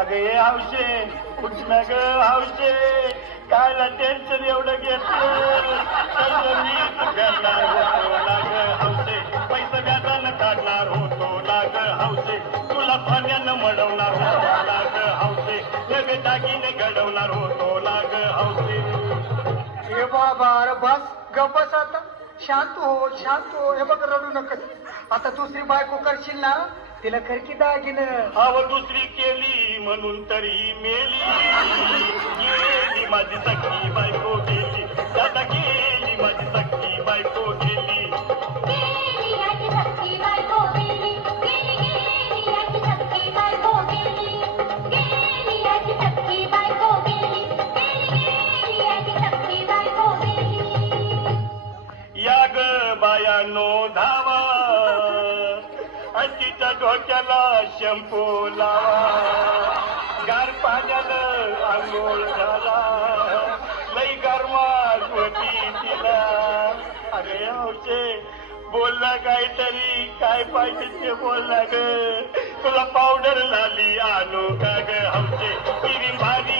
अगं ये हौशे कुठलं ग हौशे कायला टेन्शन एवढं घेतलं? कर्ज मी व्याजानं काढणार होतो लाग हौशे तुला पाण्यानं मडवणार होतो लाग हौशे लग दागिने घडवणार होतो लाग हौशे हे बाबा अरे बस गप आता. शांत हो शांत हो. हे बघ रडू नकस. आता दुसरी बायको करशील ना तिला कर की दागिन. अव दुसरी केली म्हणून तरी मेली. गेली माझी सखी बायको गेली दादा गेली माझी सखी बायको गेली गेली याची सक्की बायको गेली गेली गेली याची सक्की बायको गेली गेली याची सक्की बायको गेली गेली गेली याची सक्की बायको गेली या ग बायानो धावा डोक्याला शंपू लावा. गार पाण्यानं आंघोळ झाला लई गरमात होती तिला अरे हौशे बोलला काहीतरी काय पाहिजे ते बोलला ग. तुला पावडर लाली आलो का ग हौशे किरी भारी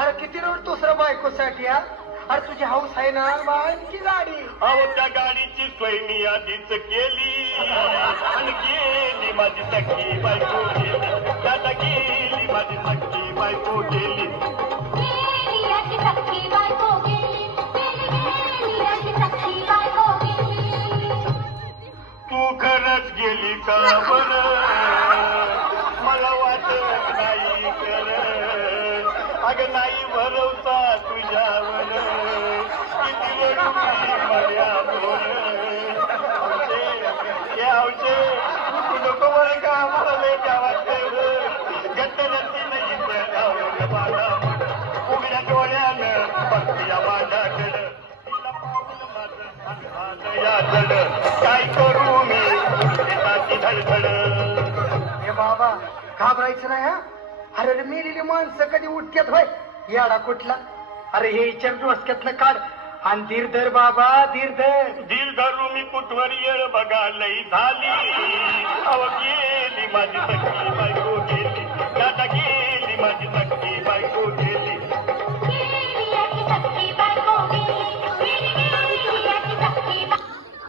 अरे किती रोड दुसऱ्या बायकोसाठी हा? अरे तुझी हाऊस आहे ना? बाळांची गाडी. अहो त्या गाडीची सोय मी आधीच केली. आणि गेली माझी सखी बायको गेली. दादा गेली माझी सखी बायको गेली. गेली याची सक्की बायको गेली. गेली गेली याची सक्की बायको गेली. तू खरंच गेली का बर मला वाटत नाही कर अगं नाही भरवता तुझ्यावर. किती रडली माझ्यावर. हौशे, हे हौशे, तू नको मला का आम्हाला लय गावात गट्टरती नाही बळावर बाला उघड्या डोळ्यानं माझ्याकडं तिला पाहून माझं या जड. काय करू मी? धडधड. हे बाबा घाबरायचं नाही हा? अरे रे मेलेली माणसं कधी उठत्यात होय? याडा कुठला? अरे हे इचार डोसक्यातलं काढ. आणि धीर धर बाबा धीर धर धरू मी कुठवर येळ बघा लई झाली. अव गेली माझी बाई